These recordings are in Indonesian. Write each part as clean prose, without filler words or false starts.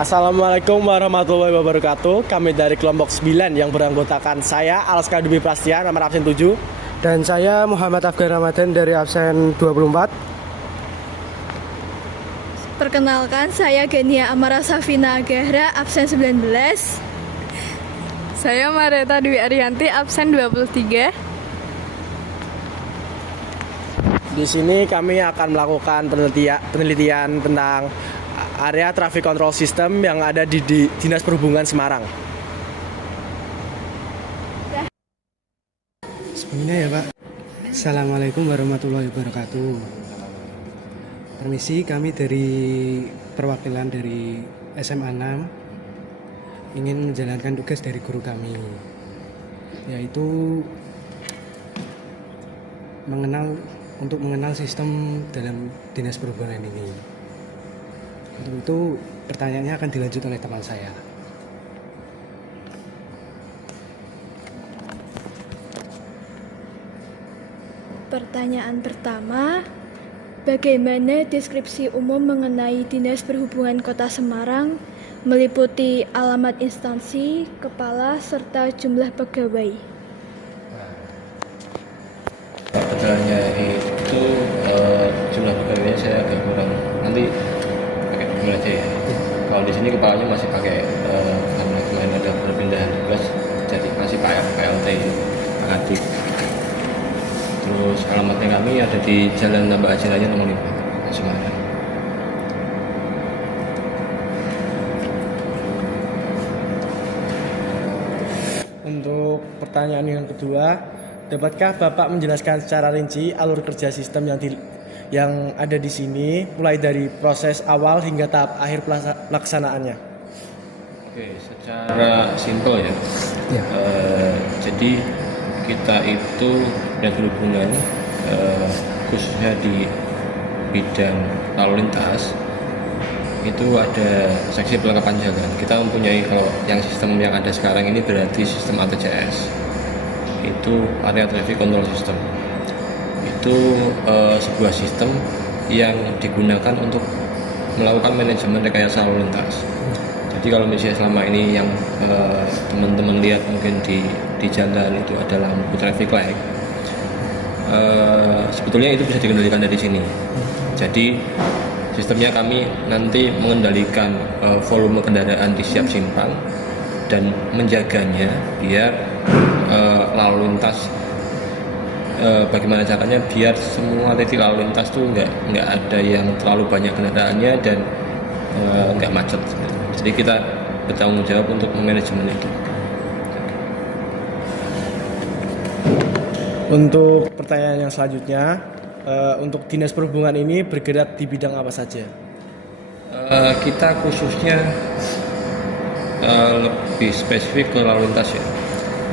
Assalamualaikum warahmatullahi wabarakatuh. Kami dari kelompok 9 yang beranggotakan saya Alaska Dubi Prastia nomor absen 7. Dan saya Muhammad Afgar Ramadan dari absen 24. Perkenalkan, saya Genia Amara Safina Agahra, absen 19. Saya Mareta Dwi Ariyanti, absen 23. Di sini kami akan melakukan penelitian tentang area traffic control system yang ada di Dinas Perhubungan Semarang. Sebelumnya ya Pak, Assalamualaikum warahmatullahi wabarakatuh. Permisi, kami dari perwakilan dari SMA 6 ingin menjalankan tugas dari guru kami, yaitu mengenal sistem dalam dinas perhubungan ini. Untuk itu pertanyaannya akan dilanjut oleh teman saya. Pertanyaan pertama, bagaimana deskripsi umum mengenai Dinas Perhubungan Kota Semarang meliputi alamat instansi, kepala, serta jumlah pegawai? Pertanyaannya itu jumlah pegawainya saya agak kurang. Nanti pakai Google aja ya. Kalau di sini kepalanya masih pakai karena kemarin ada perpindahan tugas, jadi masih pakai PLT aktif. Terus alamatnya kami ada di Jalan Nambah Ajarannya nomor 5 Semarang. Untuk pertanyaan yang kedua, dapatkah Bapak menjelaskan secara rinci alur kerja sistem yang ada di sini, mulai dari proses awal hingga tahap akhir pelaksanaannya? Oke, secara simpel ya. Jadi kita itu yang berhubungan khususnya di bidang lalu lintas itu ada seksi pelengkapan jalan. Kita mempunyai, kalau yang sistem yang ada sekarang ini berarti sistem ATCS, itu area traffic control system. Itu sebuah sistem yang digunakan untuk melakukan manajemen rekayasa lalu lintas. Jadi kalau misalnya selama ini yang teman-teman lihat mungkin di jalan itu ada lampu traffic light, sebetulnya itu bisa dikendalikan dari sini. Jadi sistemnya kami nanti mengendalikan volume kendaraan di setiap simpang dan menjaganya biar lalu lintas, bagaimana caranya biar semua titik lalu lintas tuh nggak ada yang terlalu banyak kendaraannya dan nggak macet. Jadi kita bertanggung jawab untuk manajemen itu. Untuk pertanyaan yang selanjutnya, untuk Dinas Perhubungan ini bergerak di bidang apa saja? Kita khususnya lebih spesifik ke lalu lintas ya.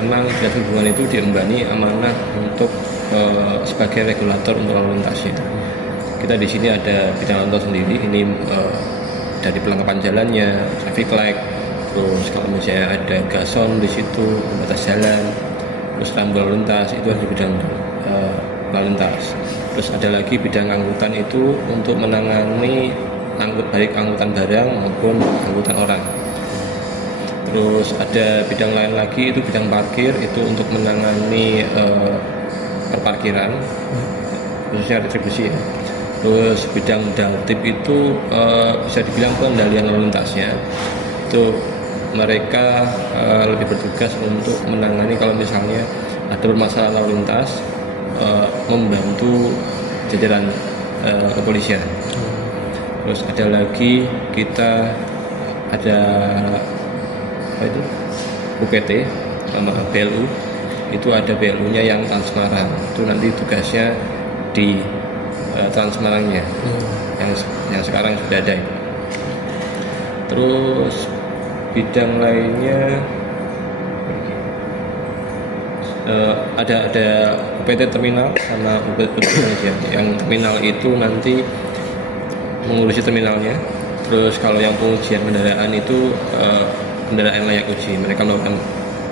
Memang Dinas Perhubungan itu diembangi amanah untuk sebagai regulator untuk lalu lintasnya. Kita di sini ada bidang lalu lintas sendiri. Ini dari pelengkapan jalannya, traffic light, terus kalau misalnya ada gason di situ, pembatas jalan, terus rambu lalu lintas, itu ada bidang lalu lintas. Terus ada lagi bidang angkutan, itu untuk menangani baik angkutan barang maupun angkutan orang. Terus ada bidang lain lagi, itu bidang parkir, itu untuk menangani perparkiran, khususnya retribusi ya. Terus bidang daltip itu bisa dibilang pengendalian lalu lintasnya. Itu mereka lebih bertugas untuk menangani kalau misalnya ada permasalahan lalu lintas, membantu jajaran kepolisian. Terus ada lagi kita ada apa itu UPT sama BLU, itu ada BLU-nya yang Trans Semarang, itu nanti tugasnya di Trans Semarangnya yang sekarang sudah ada. Terus bidang lainnya ada UPT terminal sama UPT ya. Yang terminal itu nanti mengurusi terminalnya. Terus kalau yang pengujian kendaraan itu kendaraan layak uji, mereka melakukan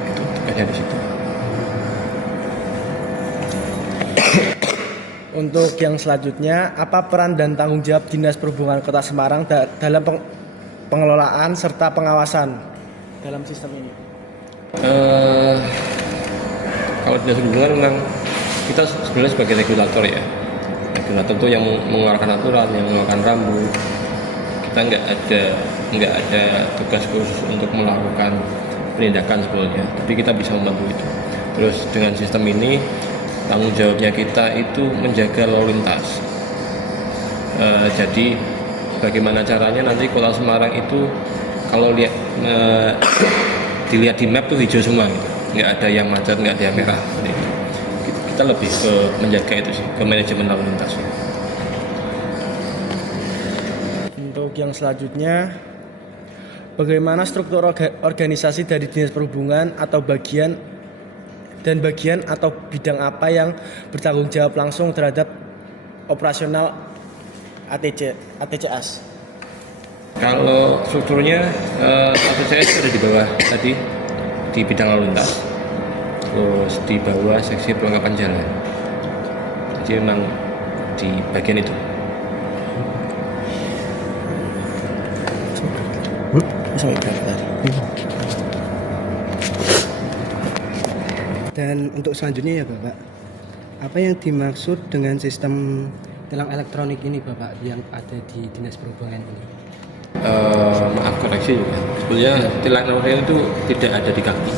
itu tugasnya di situ. Untuk yang selanjutnya, apa peran dan tanggung jawab Dinas Perhubungan Kota Semarang dalam pengelolaan serta pengawasan dalam sistem ini? Kalau dinas perhubungan memang kita sebenarnya sebagai regulator ya. Regulator itu yang mengeluarkan aturan, yang mengeluarkan rambu. Kita nggak ada tugas khusus untuk melakukan penindakan sebetulnya, tapi kita bisa membantu itu. Terus dengan sistem ini tanggung jawabnya kita itu menjaga lalu lintas. Jadi bagaimana caranya nanti Kota Semarang itu kalau dilihat di map tuh hijau semua gitu. Nggak ada yang macet, nggak ada yang merah. Jadi, kita lebih ke menjaga itu sih, ke manajemen lalu lintasnya. Untuk yang selanjutnya, bagaimana struktur organisasi dari Dinas Perhubungan atau bagian atau bidang apa yang bertanggung jawab langsung terhadap operasional ATCS? Kalau strukturnya ATCS ada di bawah tadi di bidang lalu lintas, terus di bawah seksi perlengkapan jalan. Jadi memang di bagian itu. Dan untuk selanjutnya ya Bapak, apa yang dimaksud dengan sistem tilang elektronik ini Bapak yang ada di Dinas Perhubungan ini? Maaf koreksi juga. Sebenarnya tilang elektronik itu tidak ada di kaki.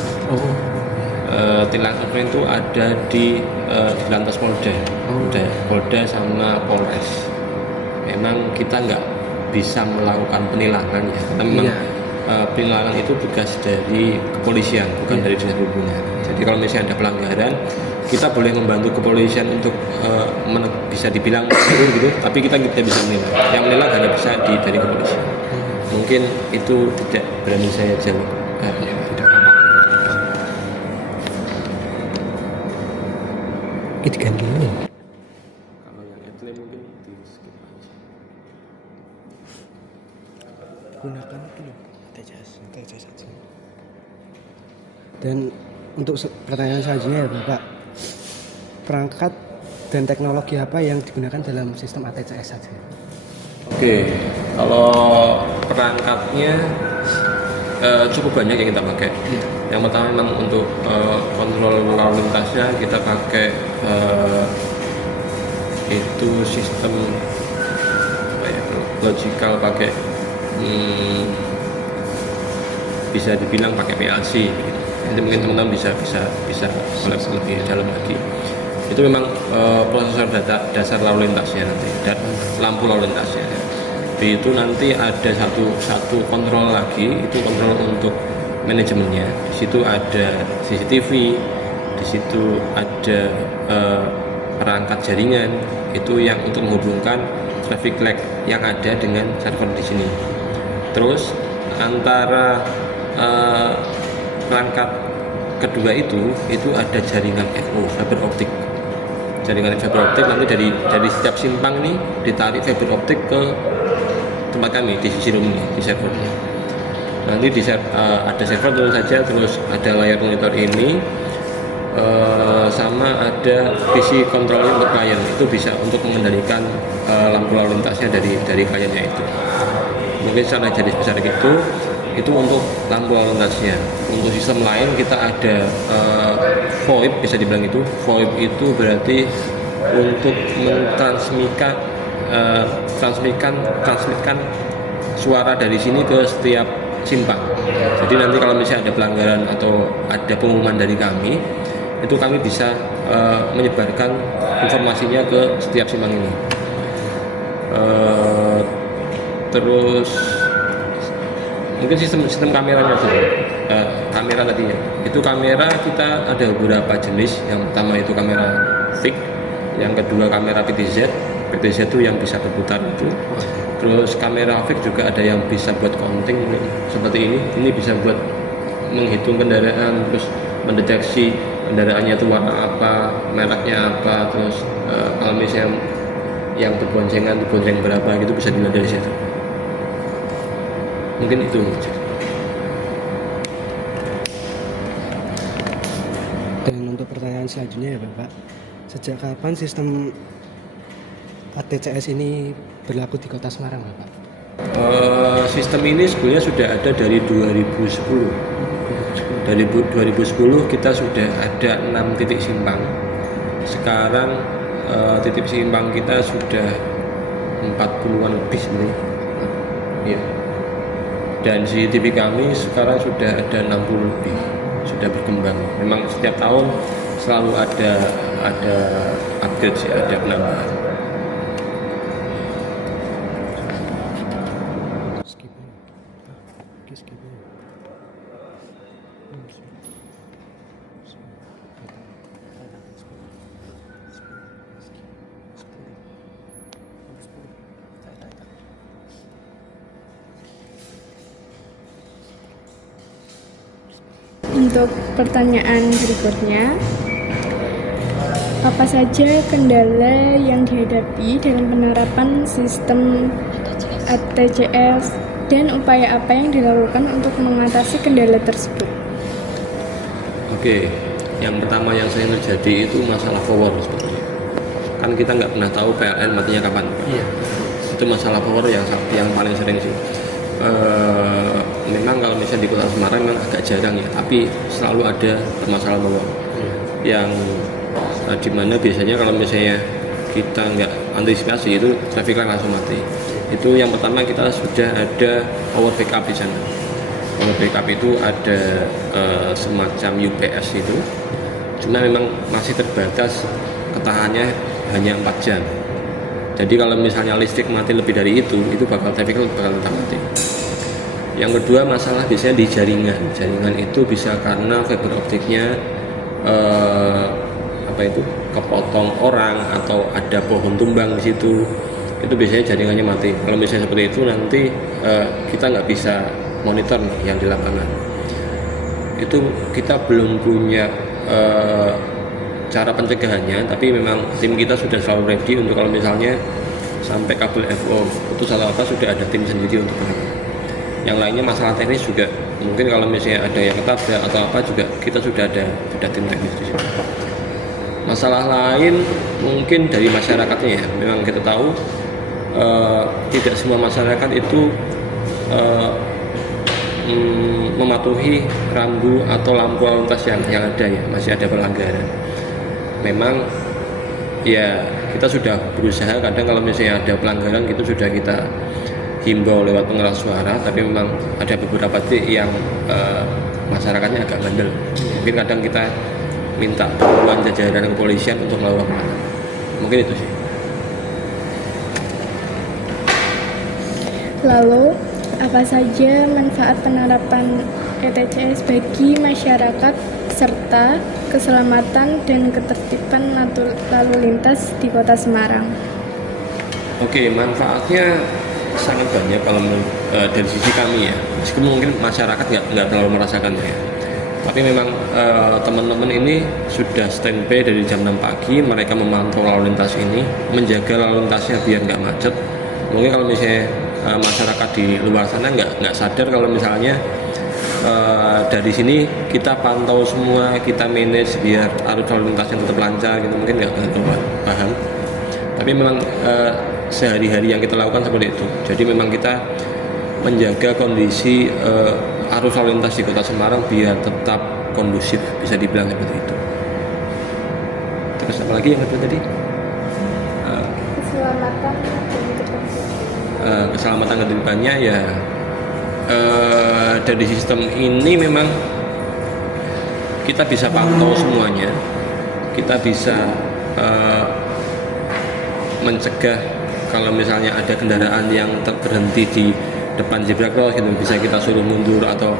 Tilang elektronik itu ada di lantas Polda sama Polres. Memang kita nggak bisa melakukan penilangan ya, karena memang penilangan itu tugas dari kepolisian, bukan dari Dinas Perhubungan. Jadi kalau misalnya ada pelanggaran, kita boleh membantu kepolisian untuk bisa dibilang gitu, tapi kita tidak bisa menilang. Yang menilang hanya bisa dari kepolisian. Mungkin itu tidak berani saya jawab. Tidak. Itu ganti ini. Kalau yang atlet mungkin di skip aja. Gunakan dulu ATCS saja. Dan untuk pertanyaan selanjutnya ya Bapak, perangkat dan teknologi apa yang digunakan dalam sistem ATCS saja? Oke, kalau perangkatnya cukup banyak yang kita pakai. Yang pertama memang untuk kontrol lalu lintasnya kita pakai itu sistem logical, pakai bisa dibilang pakai PLC gitu. Nanti mungkin teman-teman bisa lebih dalam lagi. Itu memang prosesor data dasar lalu lintasnya nanti dan lampu lalu lintasnya. Di itu nanti ada satu kontrol lagi, itu kontrol untuk manajemennya. Di situ ada CCTV, di situ ada perangkat jaringan, itu yang untuk menghubungkan traffic light yang ada dengan server di sini. Terus antara perangkat kedua itu ada jaringan FO, fiber optik. Jaringan fiber optik nanti dari setiap simpang ini ditarik fiber optik ke tempat kami di sisi room ini, di servernya. Nanti ada server tentu saja, terus ada layar monitor ini, sama ada PC controlling untuk klien. Itu bisa untuk mengendalikan lampu lalu lintasnya dari kliennya itu. Mungkin secara garis besar itu untuk lampu lalu lintasnya. Untuk sistem lain kita ada VoIP, bisa dibilang itu. VoIP itu berarti untuk transmitkan suara dari sini ke setiap simpang. Jadi nanti kalau misalnya ada pelanggaran atau ada pengumuman dari kami, itu kami bisa menyebarkan informasinya ke setiap simpang ini. Terus mungkin sistem kameranya sih. Kamera tadi ya. Itu kamera kita ada beberapa jenis. Yang pertama itu kamera fix, yang kedua kamera PTZ. PTZ itu yang bisa berputar itu. Terus kamera fix juga ada yang bisa buat counting seperti ini. Ini bisa buat menghitung kendaraan, terus mendeteksi kendaraannya itu warna apa, mereknya apa, terus kalau misalnya yang berboncengan dibonceng berapa gitu bisa dilihat dari situ. Mungkin itu. Dan untuk pertanyaan selanjutnya ya Bapak, sejak kapan sistem ATCS ini berlaku di Kota Semarang Bapak? Sistem ini sebenarnya sudah ada dari 2010. Dari 2010 kita sudah ada 6 titik simpang. Sekarang titik simpang kita sudah 40-an lebih sebenarnya. Ya. Dan CCTV kami sekarang sudah ada 60 lebih, sudah berkembang. Memang setiap tahun selalu ada upgrade sih, ada penambahan. Untuk pertanyaan berikutnya, apa saja kendala yang dihadapi dalam penerapan sistem ATCS dan upaya apa yang dilakukan untuk mengatasi kendala tersebut? Oke, yang pertama yang sering terjadi itu masalah power sebetulnya. Kan kita nggak pernah tahu PLN matinya kapan. Iya. Itu masalah power yang paling sering sih. Memang kalau misalnya di Kota Semarang memang agak jarang ya, tapi selalu ada permasalahan power. Yang dimana biasanya kalau misalnya kita nggak antisipasi itu traffic light langsung mati. Itu yang pertama, kita sudah ada power backup di sana. Power backup itu ada semacam UPS itu, cuma memang masih terbatas ketahanannya hanya 4 jam. Jadi kalau misalnya listrik mati lebih dari itu bakal traffic light bakal tetap mati. Yang kedua, masalah biasanya di jaringan. Jaringan itu bisa karena fiber optiknya kepotong orang atau ada pohon tumbang di situ. Itu biasanya jaringannya mati. Kalau misalnya seperti itu nanti kita nggak bisa monitor yang di lapangan. Itu kita belum punya cara pencegahannya, tapi memang tim kita sudah selalu ready untuk kalau misalnya sampai kabel FO putus atau apa, sudah ada tim sendiri untuk menangani. Yang lainnya masalah teknis juga, mungkin kalau misalnya ada yang ketabrak atau apa juga kita sudah ada tim teknis di sini. Masalah lain mungkin dari masyarakatnya ya, memang kita tahu tidak semua masyarakat itu mematuhi rambu atau lampu lalu lintas yang ada ya, masih ada pelanggaran. Memang ya kita sudah berusaha, kadang kalau misalnya ada pelanggaran gitu sudah kita himbau lewat pengeras suara, tapi memang ada beberapa titik yang masyarakatnya agak bandel. Mungkin kadang kita minta bantuan jajaran kepolisian untuk melakukan penanganan. Mungkin itu sih. Lalu, apa saja manfaat penerapan ETCS bagi masyarakat serta keselamatan dan ketertiban lalu lintas di Kota Semarang? Oke, manfaatnya sangat banyak kalau dari sisi kami ya. Meskipun mungkin masyarakat nggak terlalu merasakannya. Tapi memang teman-teman ini sudah standby dari jam 6 pagi, mereka memantau lalu lintas ini, menjaga lalu lintasnya biar nggak macet. Mungkin kalau misalnya masyarakat di luar sana nggak sadar kalau misalnya dari sini kita pantau semua, kita manage biar arus lalu lintasnya tetap lancar gitu, mungkin nggak paham. Tapi memang sehari-hari yang kita lakukan seperti itu. Jadi memang kita menjaga kondisi arus lalu lintas di Kota Semarang biar tetap kondusif, bisa dibilang seperti itu. Terus apa lagi yang kedua tadi? Keselamatan dan keselamatan ketertibannya ya, dari sistem ini memang kita bisa pantau semuanya, kita bisa mencegah kalau misalnya ada kendaraan yang berhenti di depan zebra cross gitu, bisa kita suruh mundur, atau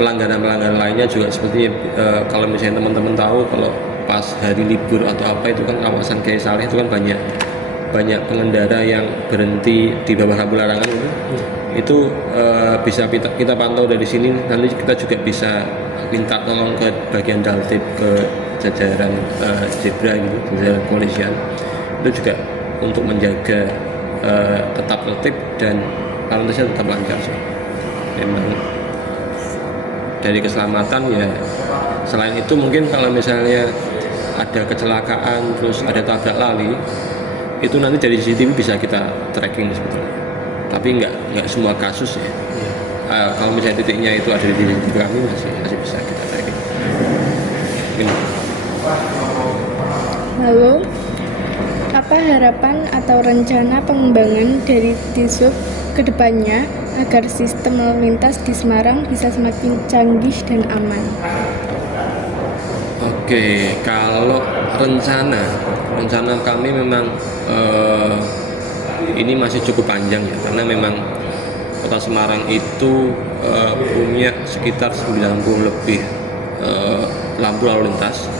pelanggaran-pelanggaran lainnya juga seperti kalau misalnya teman-teman tahu kalau pas hari libur atau apa itu kan kawasan Kiai Saleh itu kan banyak pengendara yang berhenti di bawah lampu larangan itu bisa kita pantau dari sini. Nanti kita juga bisa minta tolong ke bagian daltib, ke jajaran zebra gitu, jajaran kepolisian, itu juga untuk menjaga tetap tertib dan lalu lintasnya tetap lancar sih. Memang dari keselamatan ya, selain itu mungkin kalau misalnya ada kecelakaan terus ada tabrak lari, itu nanti dari CCTV bisa kita tracking sebetulnya. tapi nggak semua kasus ya. Kalau misalnya titiknya itu ada di diri kami masih bisa kita cari. Ini. Lalu, apa harapan atau rencana pengembangan dari Disub ke depannya agar sistem lalu lintas di Semarang bisa semakin canggih dan aman? Oke, kalau rencana kami memang ini masih cukup panjang ya, karena memang Kota Semarang itu punya sekitar 90 lebih lampu lalu lintas,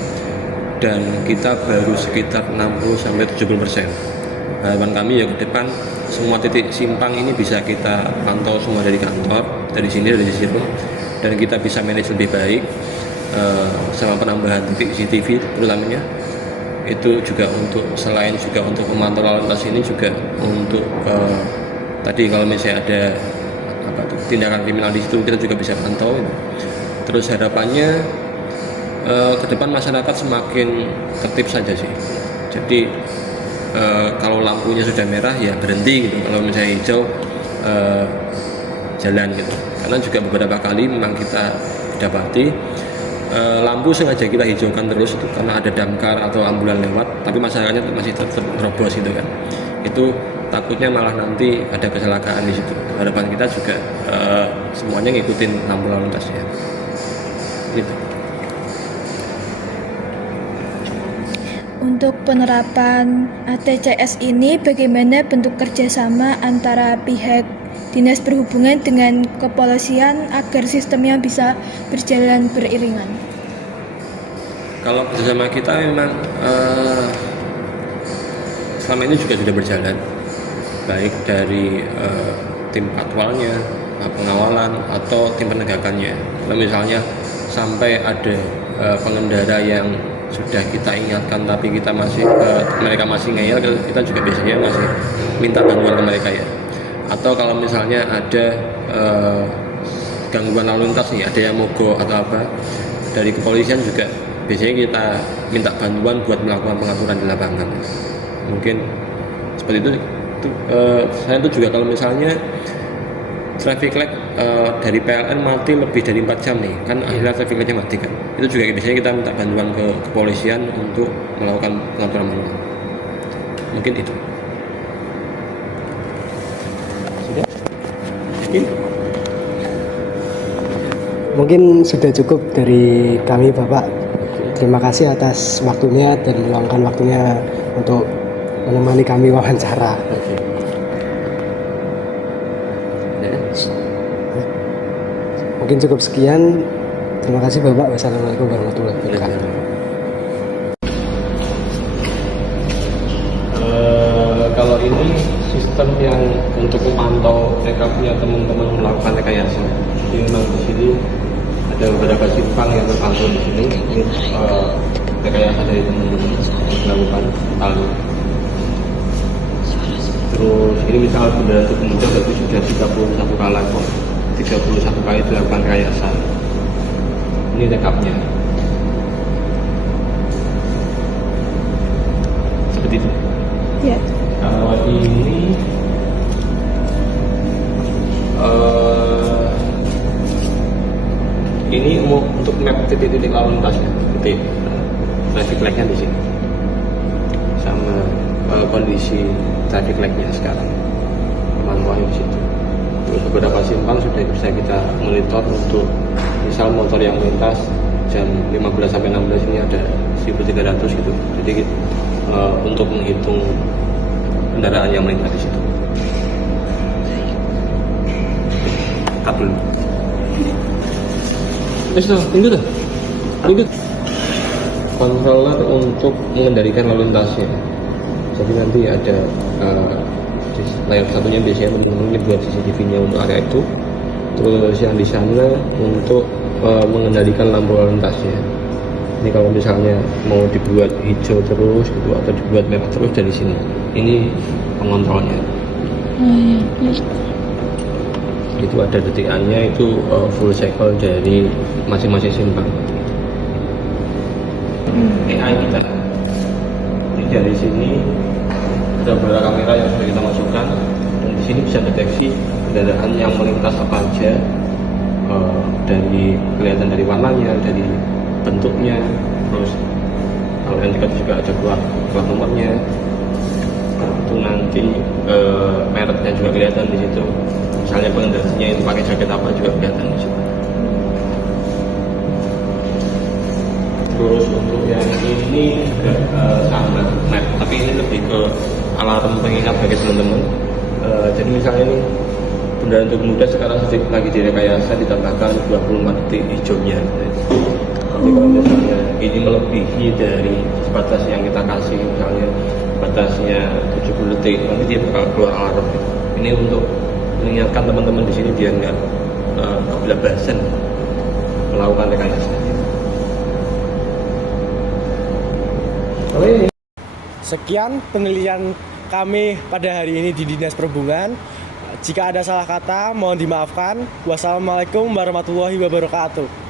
dan kita baru sekitar 60-70%. Harapan kami ya ke depan semua titik simpang ini bisa kita pantau semua dari kantor, dari sini, dari situ, dan kita bisa manage lebih baik. Sama penambahan titik CCTV terutamanya itu juga selain juga untuk memantau lalu lintas ini juga untuk tadi kalau misalnya ada tindakan kriminal di situ kita juga bisa pantau. Terus harapannya ke depan masyarakat semakin tertib saja sih. Jadi kalau lampunya sudah merah ya berhenti gitu, kalau misalnya hijau jalan gitu. Karena juga beberapa kali memang kita dapati lampu sengaja kita hijaukan terus itu karena ada damkar atau ambulan lewat, tapi masyarakatnya masih tetap terobos gitu kan. Itu takutnya malah nanti ada kecelakaan di situ. Harapan kita juga semuanya ngikutin lampu lalu lintasnya. Gitu. Untuk penerapan ATCS ini bagaimana bentuk kerjasama antara pihak Dinas Perhubungan dengan kepolisian agar sistemnya bisa berjalan beriringan? Kalau kerjasama kita memang selama ini juga sudah berjalan, baik dari tim patwalnya, pengawalan, atau tim penegakannya. Kalau misalnya sampai ada pengendara yang sudah kita ingatkan tapi mereka masih ngeyel, kita juga biasanya masih minta bantuan ke mereka ya. Atau kalau misalnya ada gangguan lalu lintas nih, ada yang mogok atau apa, dari kepolisian juga biasanya kita minta bantuan buat melakukan pengaturan di lapangan. Mungkin seperti itu. Saya itu juga kalau misalnya traffic light dari PLN mati lebih dari 4 jam nih, kan akhirnya traffic lightnya mati kan. Itu juga biasanya kita minta bantuan ke kepolisian untuk melakukan pengaturan manual. Mungkin itu. Mungkin sudah cukup dari kami Bapak. Terima kasih atas waktunya dan meluangkan waktunya untuk menemani kami wawancara. Mungkin cukup sekian. Terima kasih Bapak. Wassalamualaikum warahmatullahi wabarakatuh. Kalau ini sistem yang untuk memantau TKP teman-teman melakukan rekayasa. Jadi memang di sini ada beberapa simpang yang terpantau di sini. Ini rekayasa dari teman-teman melakukan lalu. Terus ini misalnya sudah kemudian berarti sudah 31 kali dilakukan rekayasa. Ini rekapnya. Seperti itu. Ya. Kalau ini untuk map titik-titik lalu lintasnya, titik traffic light-nya di sini, sama kondisi traffic light-nya sekarang, pemantauannya di situ. Terus beberapa simpang sudah bisa kita monitor untuk misal motor yang melintas jam 15 sampai 16 ini ada 1.300 gitu. Jadi untuk menghitung kendaraan yang melintas di situ. Cut dulu. Tunggu. Controller untuk mengendalikan lalu lintasnya. Jadi nanti ada layar satunya biasanya ini buat CCTV-nya untuk area itu. Terus yang di sana untuk mengendalikan lampu lalu lintasnya. Ini kalau misalnya mau dibuat hijau terus gitu atau dibuat merah terus dari sini. Ini pengontrolnya. Itu ada detikannya, itu full cycle dari masing-masing simpang. AI kita. Jadi dari sini ada beberapa kamera yang sudah kita masukkan, dan di sini sini bisa deteksi kendaraan yang melintas apa aja, dari kelihatan dari warnanya, dari bentuknya, terus kalau indikator juga ada plat nomornya, itu nanti mereknya juga kelihatan di situ. Misalnya pengendaranya itu pakai jaket apa juga kelihatan di situ. Terus untuk yang ini juga sama, nah, tapi ini lebih ke alarm pengingat bagi teman-teman. Jadi misalnya ini kendaraan untuk muda sekarang lagi direkayasa ditambahkan 24 detik hijaunya. Nanti kalau misalnya ini melebihi dari batas yang kita kasih, misalnya batasnya 70 detik, nanti dia bakal keluar alarm. Ini untuk mengingatkan teman-teman di sini biar nggak kebablasan melakukan rekayasa. Sekian penelitian kami pada hari ini di Dinas Perhubungan. Jika ada salah kata, mohon dimaafkan. Wassalamualaikum warahmatullahi wabarakatuh.